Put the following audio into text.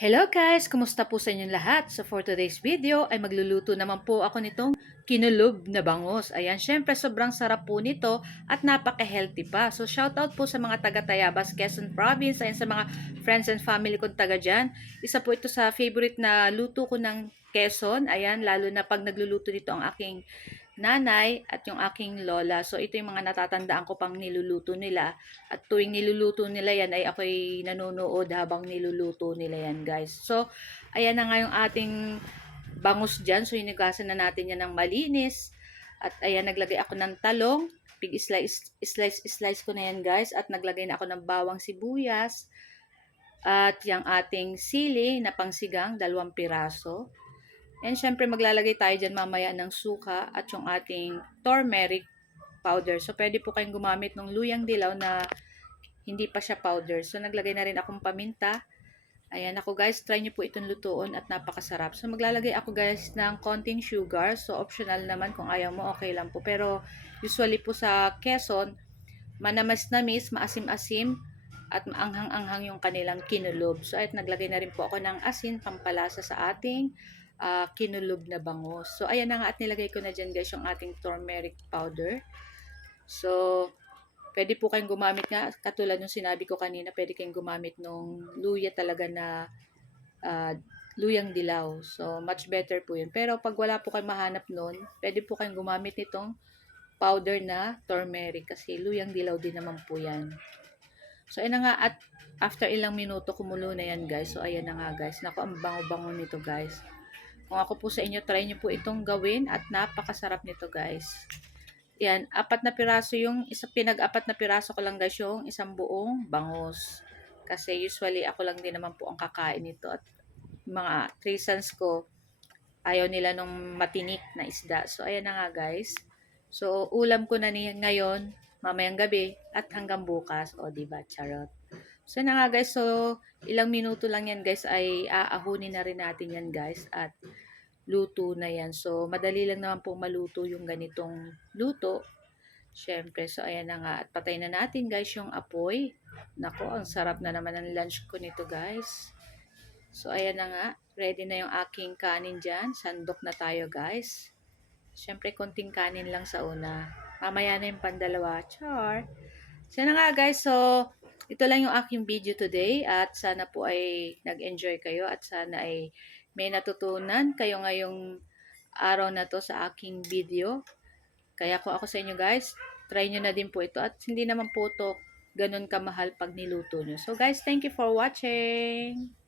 Hello guys! Kumusta po sa inyong lahat? So for today's video ay magluluto naman po ako nitong kinulog na bangos. Ayan, syempre sobrang sarap po nito at napaka-healthy pa. So shoutout po sa mga taga Tayabas, Quezon Province, ayan sa mga friends and family kong taga dyan. Isa po ito sa favorite na luto ko ng Quezon. Ayan, lalo na pag nagluluto dito ang aking nanay at yung aking lola. So, ito yung mga natatandaan ko pang niluluto nila. At tuwing niluluto nila yan ay ako'y nanonood habang niluluto nila yan, guys. So, ayan na nga yung ating bangus dyan. So, hinugasan na natin yan ng malinis. At ayan, naglagay ako ng talong. Pig slice, slice, slice ko na yan, guys. At naglagay na ako ng bawang sibuyas. At yung ating sili na pangsigang, dalawang piraso. And syempre maglalagay tayo dyan mamaya ng suka at yung ating turmeric powder. So pwede po kayong gumamit ng luyang dilaw na hindi pa siya powder. So naglagay na rin akong paminta. Ayan ako guys, try nyo po itong lutuon at napakasarap. So maglalagay ako guys ng konting sugar. So optional naman kung ayaw mo, okay lang po. Pero usually po sa Quezon, manamas-namis, maasim-asim, at maanghang-anghang yung kanilang kinulob. So at naglagay na rin po ako ng asin, pampalasa sa ating uh, kinulog na bangos. So, ayan na nga at nilagay ko na dyan guys yung ating turmeric powder. So, pwede po kayong gumamit nga, katulad nung sinabi ko kanina, pwede kayong gumamit nung luya talaga na uh, luyang dilaw. So, much better po yun. Pero pag wala po kayong mahanap nun, pwede po kayong gumamit nitong powder na turmeric kasi luyang dilaw din naman po yan. So, ayan na nga at after ilang minuto kumulo na yan guys. So, ayan na nga guys. Naku, ang bango-bango nito guys. Kung ako po sa inyo, try nyo po itong gawin at napakasarap nito guys. Yan, apat na piraso yung, isa, pinag-apat na piraso ko lang guys yung isang buong bangus. Kasi usually ako lang din naman po ang kakain nito at mga 3 sons ko, ayaw nila nung matinik na isda. So, ayan na nga guys. So, ulam ko na ni ngayon, mamayang gabi, at hanggang bukas. O, diba? Charot. So, na nga guys. So, ilang minuto lang yan guys ay aahunin na rin natin yan guys. At luto na yan. So, madali lang naman po maluto yung ganitong luto. Siyempre, so ayan na nga. At patay na natin guys yung apoy. Nako, ang sarap na naman ang lunch ko nito guys. So, ayan na nga. Ready na yung aking kanin dyan. Sandok na tayo guys. Siyempre, konting kanin lang sa una. Mamaya na yung pandalawa. Char! So, na nga guys. So, ito lang yung aking video today. At sana po ay nag-enjoy kayo. At sana ay may natutunan kayo ngayong araw na to sa aking video. Kaya ko ako sa inyo guys, try nyo na din po ito at hindi naman po to ganun kamahal pag niluto nyo. So guys, thank you for watching!